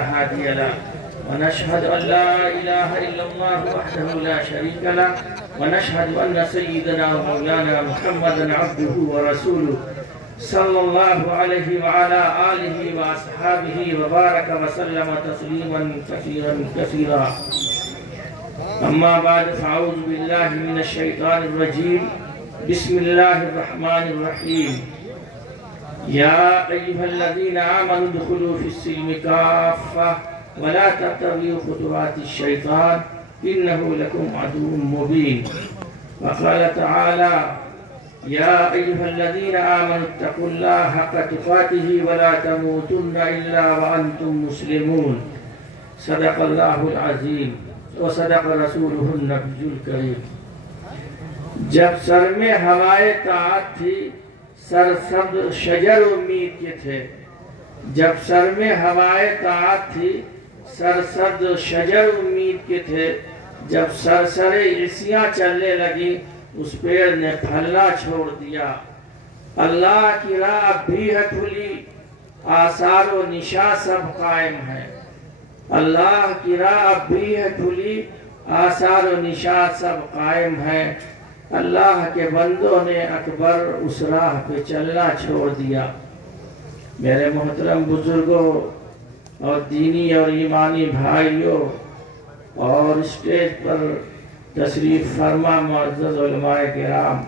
هادي له ونشهد أن لا إله إلا الله وحده لا شريك له ونشهد أن سيدنا ومولانا محمدا عبده ورسوله صلى الله عليه وعلى آله وأصحابه وبارك وسلم تسليما كثيرا كثيرا. أما بعد فأعوذ بالله من الشيطان الرجيم. بسم الله الرحمن الرحيم. يا أيها الذين آمنوا ادخلوا في السلم كافة ولا تتبعوا خطوات الشيطان إنه لكم عدو مبين. وقال تعالى: يا أيها الذين آمنوا اتقوا الله حق تقاته ولا تموتن إلا وأنتم مسلمون. صدق الله العظيم وصدق رسوله النبي الكريم. جب سر میں ہوائے طاعت تھی سرسبز شجر امید کے تھے. جب سر میں ہوائے طاعت تھی سرسبز شجر امید کے تھے. جب سرسرے عصیاں چلنے لگی اس پیڑ نے پھلنا چھوڑ دیا. اللہ کی راہ بھی ہے کھلی آثار و نشاں سب قائم ہے. اللہ کی راہ بھی ہے کھلی آثار و نشاں سب قائم ہے. اللہ کے بندوں نے اکبر اس راہ پہ چلنا چھوڑ دیا. میرے محترم بزرگوں اور دینی اور ایمانی بھائیوں اور اسٹیج پر تشریف فرما معزز علماء کرام،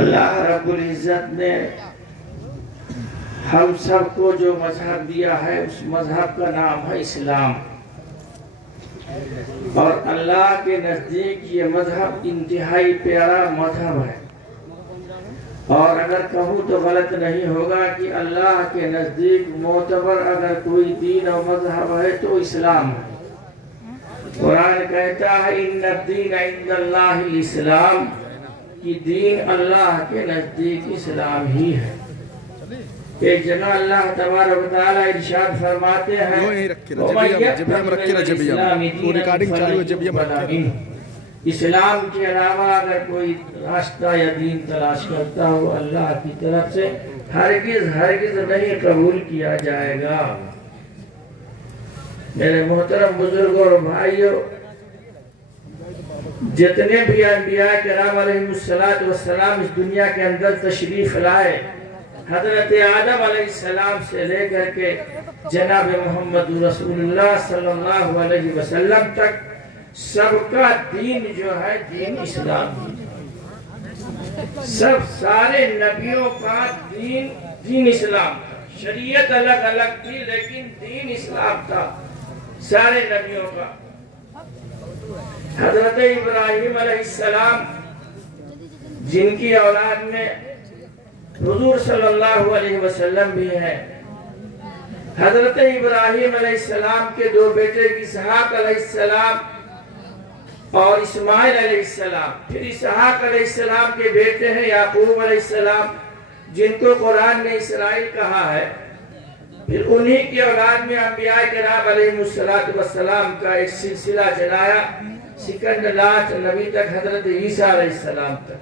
اللہ رب العزت نے ہم سب کو جو مذہب دیا ہے اس مذہب کا نام ہے اسلام. اور اللہ کے نزدیک یہ مذہب انتہائی پیارا مذہب ہے. اور اگر کہوں تو غلط نہیں ہوگا کہ اللہ کے نزدیک معتبر اگر کوئی دین و مذہب ہے تو اسلام ہے. قرآن کہتا ہے ان الدین عند اللہ الاسلام، کہ دین اللہ کے نزدیک اسلام ہی ہے. ایک جگہ اللہ تبارک و تعالی ارشاد فرماتے ہیں اسلام کے علاوہ اگر کوئی راستہ یا دین تلاش کرتا ہو اللہ کی طرف سے ہرگز ہرگز نہیں قبول کیا جائے گا. میرے محترم بزرگوں اور بھائیوں، جتنے بھی انبیاء کرام علیہ السلام اس دنیا کے اندر تشریف لائے، حضرت آدم علیہ السلام سے لے کر کے جناب محمد رسول اللہ صلی اللہ علیہ وسلم تک سب کا دین جو ہے دین اسلام ہے. سارے نبیوں کا دین اسلام تھا. شریعت الگ الگ تھی لیکن دین اسلام تھا سارے نبیوں کا. حضرت ابراہیم علیہ السلام جن کی اولاد میں حضور صلی اللہ علیہ وسلم بھی ہے، حضرت ابراہیم علیہ السلام کے دو بیٹے اسحاق علیہ السلام اور اسماعیل علیہ السلام. پھر اسحاق علیہ السلام کے بیٹے ہیں یعقوب علیہ السلام جن کو قرآن نے اسرائیل کہا ہے. پھر انہی کی اولاد میں انبیاء کرام علیہ السلام کا ایک سلسلہ چلایا سیکنڈ لاسٹ نبی تک، حضرت عیسیٰ علیہ السلام تک.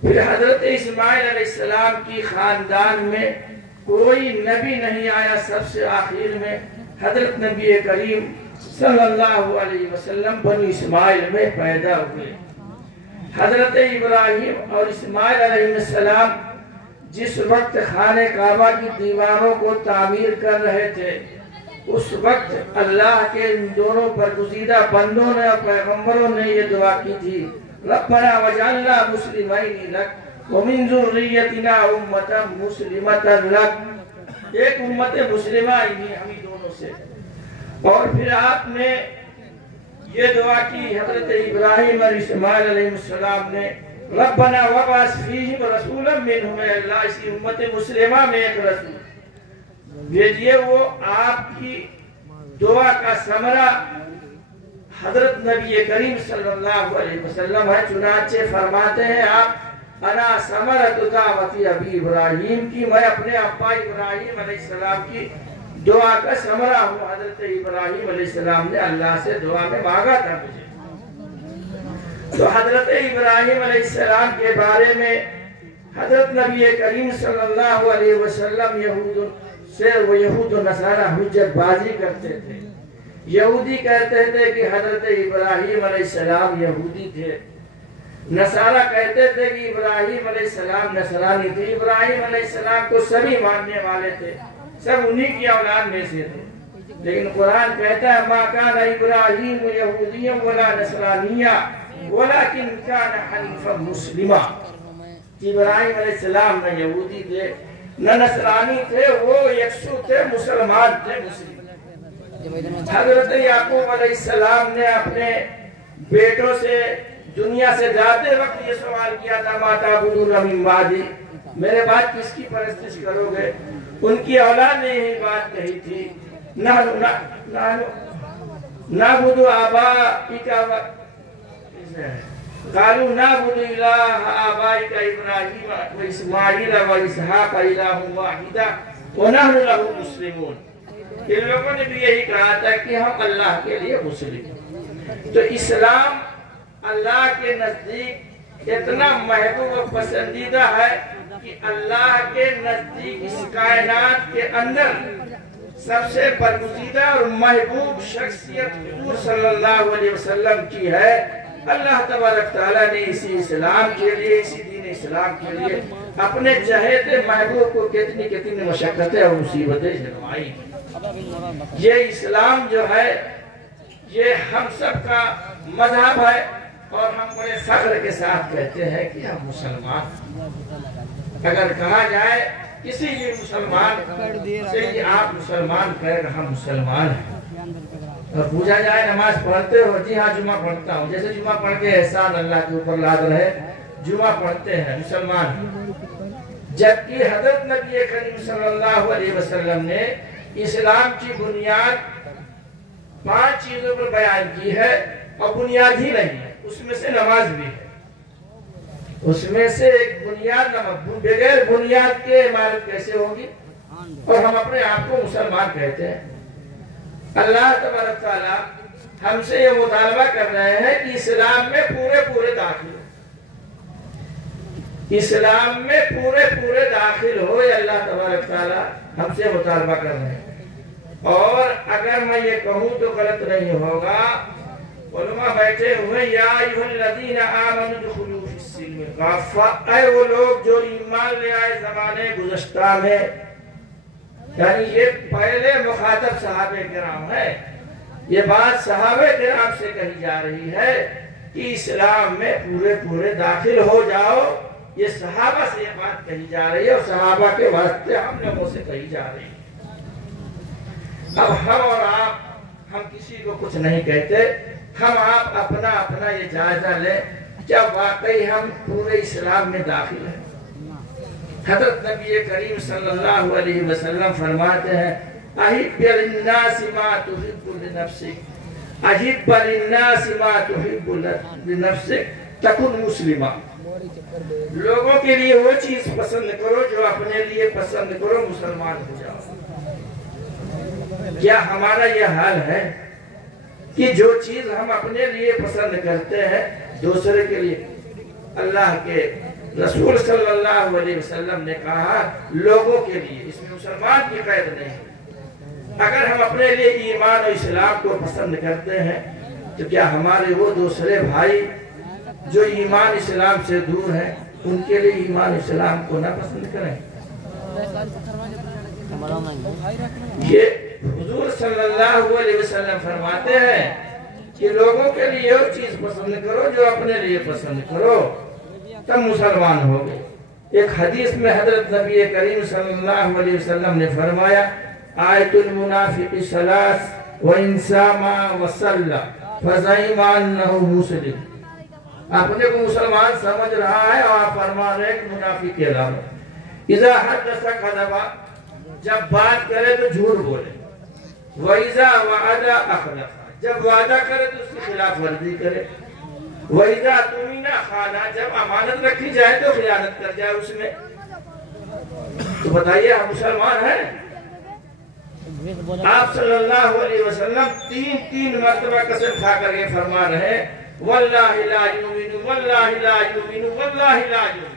پھر حضرت اسماعیل علیہ السلام کی خاندان میں کوئی نبی نہیں آیا. سب سے آخر میں حضرت نبی کریم صلی اللہ علیہ وسلم بنی اسماعیل میں پیدا ہوئے. حضرت ابراہیم اور اسماعیل علیہ السلام جس وقت خانہ کعبہ کی دیواروں کو تعمیر کر رہے تھے اس وقت اللہ کے ان دونوں برگزیدہ بندوں نے اور پیغمبروں نے یہ دعا کی تھی: ربنا وجعلنا مسلمین لک ومن ذریتنا امتا مسلمتا لک. ایک امت مسلمہ ہی ہم دونوں سے. اور پھر آپ نے یہ دعا کی حضرت ابراہیم اور اسماعیل علیہ السلام نے: ربنا وبعث فیہم رسولا منہم. اللہ اسی امت مسلمہ میں ایک رسول بھیجئے. وہ آپ کی دعا کا ثمرہ حضرت نبی کریم صلی اللہ علیہ وسلم ہے. چنانچہ فرماتے ہیں آپ: انا ثمرۃ دعوت ابی ابراہیم، کی میں اپنے ابا ابراہیم علیہ السلام کی دعا کا ثمرہ ہوں. حضرت ابراہیم علیہ السلام نے اللہ سے دعا میں مانگا تھا مجھے. تو حضرت ابراہیم علیہ السلام کے بارے میں حضرت نبی کریم صلی اللہ علیہ وسلم یہود سے وہ یہود و نصارہ حجت بازی کرتے تھے۔ یہودی کہتے تھے کہ حضرت ابراہیم علیہ السلام یہودی تھے، نصارہ کہتے تھے کہ ابراہیم علیہ السلام نصرانی تھے۔ ابراہیم علیہ السلام کو سبھی ماننے والے تھے، سب انہی کی اولاد میں سے تھے، لیکن قرآن کہتا ہے ما کان ابراہیم یہودیا ولا نصرانیا ولکن کان حنیفا مسلما۔ ابراہیم علیہ السلام نہ یہودی تھے نہ نصرانی تھے، وہ یکسو تھے، مسلمان تھے، مسلم۔ حضرت یعقوب علیہ السلام نے اپنے بیٹوں سے دنیا سے جاتے وقت یہ سوال کیا تھا ما تعبدون من بعدی، میرے بعد کس کی پرستش کرو گے؟ ان کی اولاد نے یہی بات کہی تھی، نعبد آبائک قالوا نعبد الہ آبائک ابراہیم و اسماعیل و اسحاق الہ واحد ونحن لہ مسلمون۔ ان لوگوں نے بھی یہی کہا تھا کہ ہم اللہ کے لیے مسلم ہیں۔ تو اسلام اللہ کے نزدیک اتنا محبوب و پسندیدہ ہے کہ اللہ کے نزدیک اس کائنات کے اندر سب سے برگزیدہ اور محبوب شخصیت حضور صلی اللہ علیہ وسلم کی ہے۔ اللہ تبارک تعالیٰ نے اسی اسلام کے لیے، اسی دین اسلام کے لیے اپنے چہیتے محبوب کو کتنی کتنی مشقتیں اور مصیبتیں جھلوائی۔ یہ اسلام جو ہے یہ ہم سب کا مذہب ہے، اور ہم بڑے فخر کے ساتھ کہتے ہیں کہ ہم مسلمان۔ اگر کہا جائے کسی بھی مسلمان سے کہ آپ مسلمان کہے کہ ہم مسلمان ہیں، اور پوچھا جائے نماز پڑھتے ہو؟ جی ہاں جمعہ پڑھتا ہوں، جیسے جمعہ پڑھ کے احسان اللہ کے اوپر لاد رہے، جمعہ پڑھتے ہیں، مسلمان۔ جبکہ حضرت نبی کریم صلی اللہ علیہ وسلم نے اسلام کی بنیاد 5 چیزوں پر بیان کی ہے، اور بنیاد ہی نہیں ہے، اس میں سے نماز بھی ہے۔ اس میں سے ایک بنیاد نماز، بغیر بنیاد کے عمارت کیسے ہوگی؟ اور ہم اپنے آپ کو مسلمان کہتے ہیں۔ اللہ تبارک تعالیٰ ہم سے یہ مطالبہ کر رہے ہیں کہ اسلام میں پورے داخل ہو، اسلام میں پورے داخل ہو، یہ اللہ تبارک تعالیٰ ہم سے مطالبہ کر رہے ہیں۔ اور اگر میں یہ کہوں تو غلط نہیں ہوگا، علماء بیٹھے ہوئے یا ایھا الذین آمنوا ادخلوا فی السلم کافۃ، اے وہ لوگ جو ایمان لے آئے زمانے گزشتہ میں، یعنی یہ پہلے مخاطب صحابہ کرام ہے، یہ بات صحابہ کرام سے کہی جا رہی ہے کہ اسلام میں پورے داخل ہو جاؤ، یہ صحابہ سے یہ بات کہی جا رہی ہے، اور صحابہ کے واسطے ہم لوگوں سے کہی جا رہی ہے۔ اب ہم اور آپ، ہم کسی کو کچھ نہیں کہتے، ہم آپ اپنا یہ جائزہ لیں، کیا واقعی ہم پورے اسلام میں داخل ہیں؟ حضرت نبی کریم صلی اللہ علیہ وسلم فرماتے ہیں احب للناس ما تحب لنفسک، احب للناس ما تحب لنفسک تکن مسلما۔ لوگوں کے لیے وہ چیز پسند کرو جو اپنے لیے پسند کرو، مسلمان ہو جاؤ۔ کیا ہمارا یہ حال ہے کہ جو چیز ہم اپنے لیے پسند کرتے ہیں دوسرے کے لیے؟ اللہ کے رسول صلی اللہ علیہ وسلم نے کہا لوگوں کے لیے، اس میں مسلمان کی قید نہیں۔ اگر ہم اپنے لیے ایمان و اسلام کو پسند کرتے ہیں تو کیا ہمارے وہ دوسرے بھائی جو ایمان اسلام سے دور ہیں ان کے لیے ایمان اسلام کو نہ پسند کریں؟ یہ حضور صلی اللہ علیہ وسلم فرماتے ہیں کہ لوگوں کے لیے وہ چیز پسند کرو جو اپنے لیے پسند کرو، تب مسلمان ہو گئے۔ ایک حدیث میں حضرت نبی کریم صلی اللہ علیہ وسلم نے فرمایا آیت المنافق ثلاث وَإِنْ سَامَ وَصَلَّ فَزَعِمَ أَنَّهُ مُسْلِمٌ۔ اپنے کو مسلمان سمجھ رہا ہے اور آپ فرما رہے ہیں کہ منافق کے علاوہ اذا حدث کذب، جب بات کرے تو جھوٹ بولے، وَإِذَا وَعَدَ أَخْلَفَ، جب وعدہ کرے تو اس کی خلاف ورزی کرے، وَإِذَا تُمِنَ خَانَ، جب امانت رکھی جائے تو خیانت کر جائے اس میں۔ تو بتائیے ہم مسلمان ہیں؟ آپ صلی اللہ علیہ وسلم تین مرتبہ قسم کھا کر یہ فرما رہے ہیں واللہ لا یؤمن واللہ لا یؤمن واللہ لا یؤمن،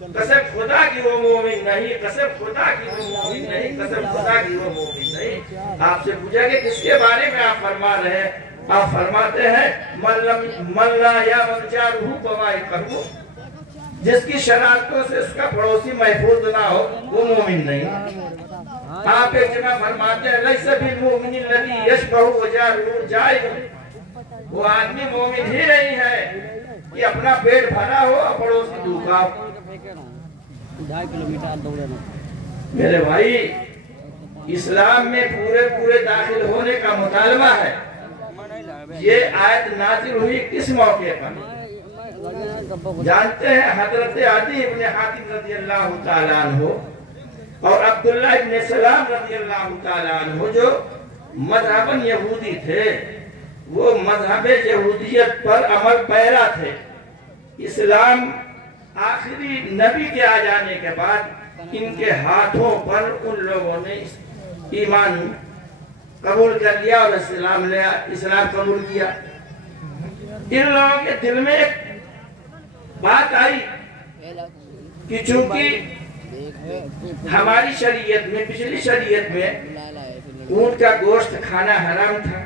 قسم خدا کی وہ مومن نہیں، قسم خدا کی وہ مومن نہیں، قسم خدا کی وہ مومن نہیں۔ آپ سے پوچھا کہ کس کے بارے میں آپ فرما رہے ہیں؟ آپ فرماتے ہیں من لا یامن جارہ بوائقہ، جس کی شرارتوں سے اس کا پڑوسی محفوظ نہ ہو وہ مومن نہیں۔ آپ ایک جگہ فرماتے ہیں لیس بالمؤمن الذی یشبہ وجارہ جائع، وہ آدمی مومن ہی نہیں ہے کہ اپنا پیٹ بھرا ہو اور پڑوسی بھوکا ہو۔ میرے بھائی، اسلام میں پورے داخل ہونے کا مطالبہ ہے۔ یہ آیت نازل ہوئی کس موقع پر؟ جانتے ہیں حضرت عدی ابن حاتم رضی اللہ تعالیٰ عنہ اور عبداللہ ابن سلام رضی اللہ تعالیٰ عنہ جو مذہباً یہودی تھے، وہ مذہب یہودیت پر عمل پیرا تھے۔ اسلام آخری نبی کے آ جانے کے بعد ان کے ہاتھوں پر ان لوگوں نے ایمان قبول کر لیا اور اسلام قبول کیا۔ ان لوگوں کے دل میں ایک بات آئی کہ چونکہ ہماری شریعت میں، پچھلی شریعت میں اونٹ کا گوشت کھانا حرام تھا،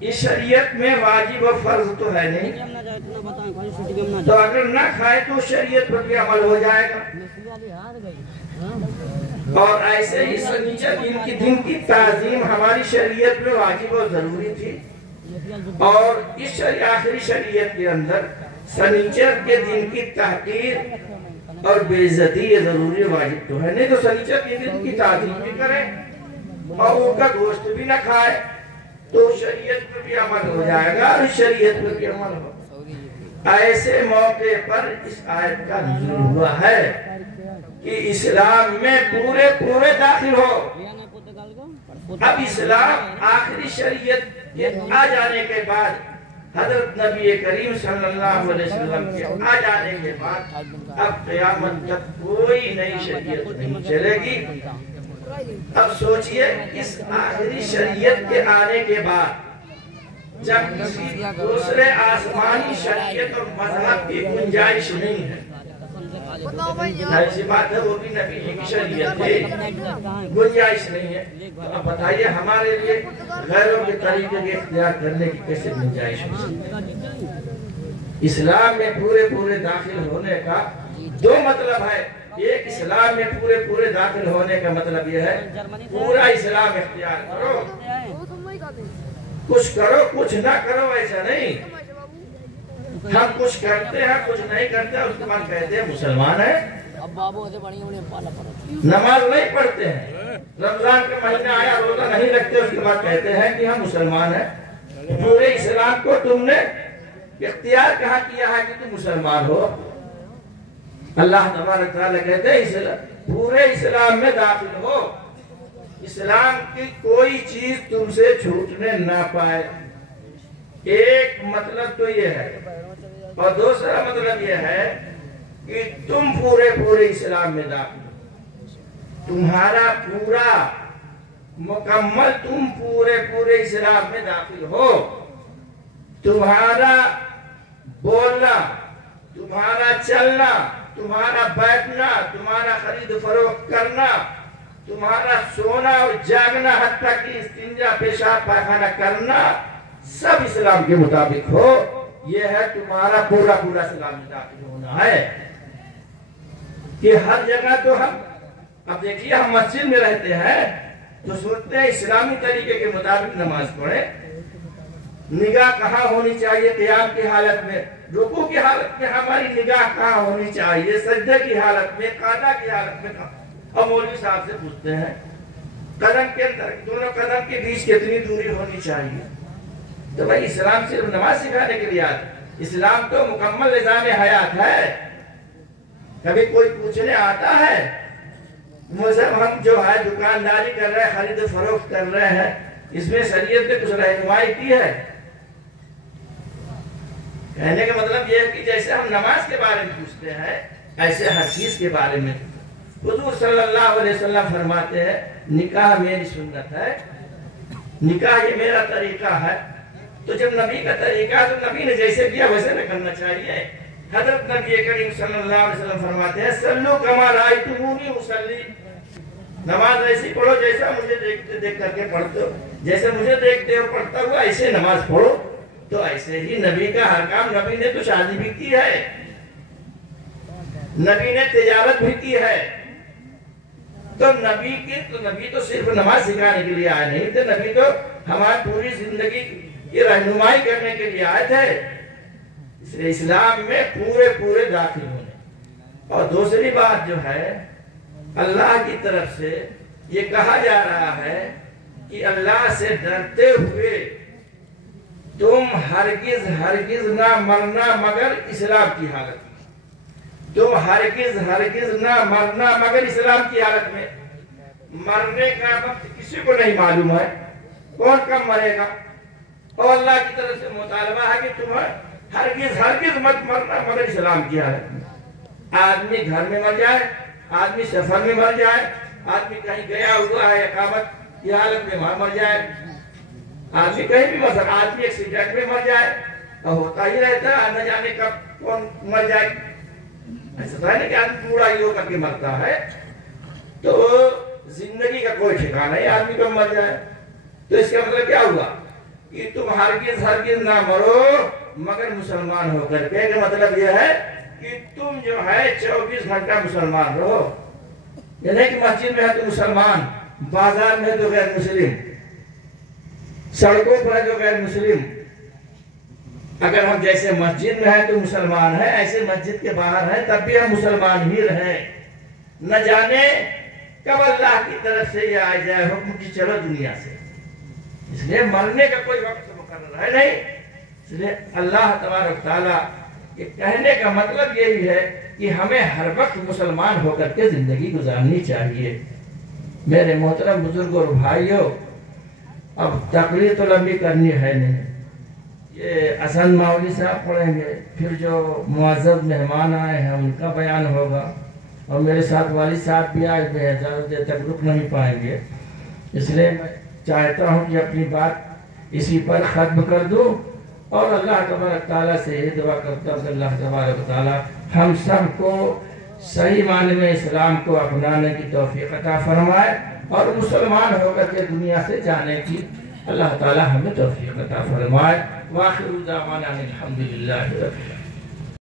اس شریعت میں واجب و فرض تو ہے نہیں، تو اگر نہ کھائے تو شریعت پر بھی عمل ہو جائے گا۔ اور ایسے ہی سنیچر دن کی تعظیم ہماری شریعت میں واجب و ضروری تھی، اور اس آخری شریعت کے اندر سنیچر کے دن کی تحقیر اور بے عزتی یہ ضروری واجب تو ہے نہیں، تو سنیچر کے دن کی تعظیم بھی کریں اور ان کا گوشت بھی نہ کھائے تو شریعت پر بھی عمل ہو جائے گا اور شریعت پر بھی عمل ہو۔ ایسے موقع پر اس آیت کا نزول ہوا ہے کہ اسلام میں پورے داخل ہو۔ اب اسلام آخری شریعت کے آ جانے کے بعد، حضرت نبی کریم صلی اللہ علیہ وسلم کے آ جانے کے بعد اب قیامت تک کوئی نئی شریعت نہیں چلے گی۔ اب سوچئے اس آخری شریعت کے آنے کے بعد جب کسی دوسرے آسمانی شریعت اور مذہب کی گنجائش نہیں ہے، ایسی بات ہے وہ بھی نبی کی شریعت ہے، گنجائش نہیں ہے، تو اب بتائیے ہمارے لیے غیروں کے طریقے کے اختیار کرنے کی کیسے گنجائش ہو؟ اسلام میں پورے داخل ہونے کا دو مطلب ہے۔ ایک اسلام میں پورے داخل ہونے کا مطلب یہ ہے پورا اسلام اختیار کرو، کچھ کرو کچھ نہ کرو، ایسا نہیں۔ ہم کچھ کرتے ہیں کچھ نہیں کرتے اس کے بعد کہتے ہیں مسلمان ہیں، نماز نہیں پڑھتے ہیں، رمضان کا مہینہ آیا روزہ نہیں رکھتے اس کے بعد کہتے ہیں کہ ہم مسلمان ہیں۔ پورے اسلام کو تم نے اختیار کہاں کیا ہے کہ تم مسلمان ہو؟ اللہ تبارک تعالیٰ کہتے ہیں پورے اسلام میں داخل ہو، اسلام کی کوئی چیز تم سے چھوٹنے نہ پائے۔ ایک مطلب تو یہ ہے، اور دوسرا مطلب یہ ہے کہ تم پورے اسلام میں داخل ہو، تمہارا پورا مکمل تم پورے اسلام میں داخل ہو، تمہارا بولنا، تمہارا چلنا، تمہارا بیٹھنا، تمہارا خرید فروخت کرنا، تمہارا سونا اور جاگنا، حتیٰ کہ استنجا پیشاب پاخانہ کرنا سب اسلام کے مطابق ہو۔ یہ ہے تمہارا پورا اسلام میں داخل ہونا ہے کہ ہر جگہ تو ہم اب دیکھیے ہم مسجد میں رہتے ہیں تو سوچتے ہیں اسلامی طریقے کے مطابق نماز پڑھیں، نگاہ کہاں ہونی چاہیے قیام کی حالت میں، رکوع کی حالت میں ہماری نگاہ کہاں ہونی چاہیے، سجدے کی حالت میں، قعدہ کی حالت میں کہاں، اور مولوی صاحب سے پوچھتے ہیں قدم کے اندر دونوں قدم کے بیچ کتنی دوری ہونی چاہیے؟ تو بھائی اسلام صرف نماز سکھانے کے لیے آتا، اسلام تو مکمل نظام حیات ہے۔ کبھی کوئی پوچھنے آتا ہے مذہب ہم جو ہے دکانداری کر رہے ہیں، خرید و فروخت کر رہے ہیں، اس میں شریعت نے کچھ رہنمائی کی ہے؟ کہنے کا مطلب یہ ہے کہ جیسے ہم نماز کے بارے میں پوچھتے ہیں ایسے ہر چیز کے بارے میں حضور صلی اللہ علیہ وسلم فرماتے ہیں نکاح میری سنت ہے، نکاح یہ میرا طریقہ ہے۔ تو جب نبی کا طریقہ ہے تو نبی نے جیسے کیا ویسے نہ کرنا چاہیے۔ حضرت نبی کریم صلی اللہ علیہ وسلم فرماتے ہیں صلو کما رأیتمونی اصلی، نماز ایسی پڑھو جیسا مجھے دیکھ کر کے پڑھتے ہو، جیسے مجھے دیکھتے ہو پڑھتا ہوا ایسے نماز پڑھو۔ تو ایسے ہی نبی کا ہر کام، نبی نے تو شادی بھی کی ہے، نبی نے تجارت بھی کی ہے، تو نبی تو صرف نماز سکھانے کے لیے آئے نہیں تھے، نبی تو ہماری پوری زندگی کی رہنمائی کرنے کے لیے آئے تھے، اس لیے اسلام میں پورے داخل ہونے۔ اور دوسری بات جو ہے، اللہ کی طرف سے یہ کہا جا رہا ہے کہ اللہ سے ڈرتے ہوئے تم ہرگز نہ مرنا مگر اسلام کی حالت میں، تم ہرگز نہ مرنا مگر اسلام کی حالت میں۔ مرنے کا وقت کسی کو نہیں معلوم ہے، کون کب مرے گا، اور اللہ کی طرف سے مطالبہ ہے کہ تم ہرگز مت مرنا مگر اسلام کی حالت میں۔ آدمی گھر میں مر جائے، آدمی سفر میں مر جائے، آدمی کہیں گیا ہوا ہے اقامت کی حالت میں وہاں مر جائے، آدمی کہیں بھی مثلا آدمی ایکسیڈنٹ میں مر جائے، اور ہوتا ہی رہتا ہے، نہ جانے کب کون مر جائے، ایسا تو ہے نہیں کہ آدمی پورا ہی ہو کر کے مرتا ہے۔ تو زندگی کا کوئی ٹھکانہ نہیں، آدمی کب مر جائے۔ تو اس کا مطلب کیا ہوا کہ تم ہرگز نہ مرو مگر مسلمان ہو کر کے، کہ مطلب یہ ہے کہ تم جو ہے 24 گھنٹہ مسلمان رہو، یہ نہیں کہ مسجد میں ہے تو مسلمان، بازار میں ہے تو غیر مسلم، سڑکوں پر ہے تو غیر مسلم۔ اگر ہم جیسے مسجد میں ہیں تو مسلمان ہیں، ایسے مسجد کے باہر ہیں تب بھی ہم مسلمان ہی رہیں، نہ جانے کب اللہ کی طرف سے یہ آ جائے حکم کی چلو دنیا سے۔ اس لیے مرنے کا کوئی وقت مقرر ہے نہیں، اس لیے اللہ تبارک تعالیٰ یہ کہنے کا مطلب یہی ہے کہ ہمیں ہر وقت مسلمان ہو کر کے زندگی گزارنی چاہیے۔ میرے محترم بزرگوں اور بھائیوں، اب تقریر تو لمبی کرنی ہے نہیں، یہ حسن مولوی صاحب پڑھیں گے، پھر جو معزز مہمان آئے ہیں ان کا بیان ہوگا، اور میرے ساتھ والد صاحب بھی آئے ہوئے ہیں، زیادہ دیر تک رک نہیں پائیں گے، اس لیے میں چاہتا ہوں کہ اپنی بات اسی پر ختم کر دوں، اور اللہ تبارک تعالیٰ سے یہ دعا کرتا ہوں کہ اللہ تبارک تعالیٰ ہم سب کو صحیح معنی میں اسلام کو اپنانے کی توفیق عطا فرمائے، اور مسلمان ہو کر کے دنیا سے جانے کی اللہ تعالیٰ ہمیں توفیق عطا فرمائے۔ وآخر دعوانا الحمدللہ رب العالمین۔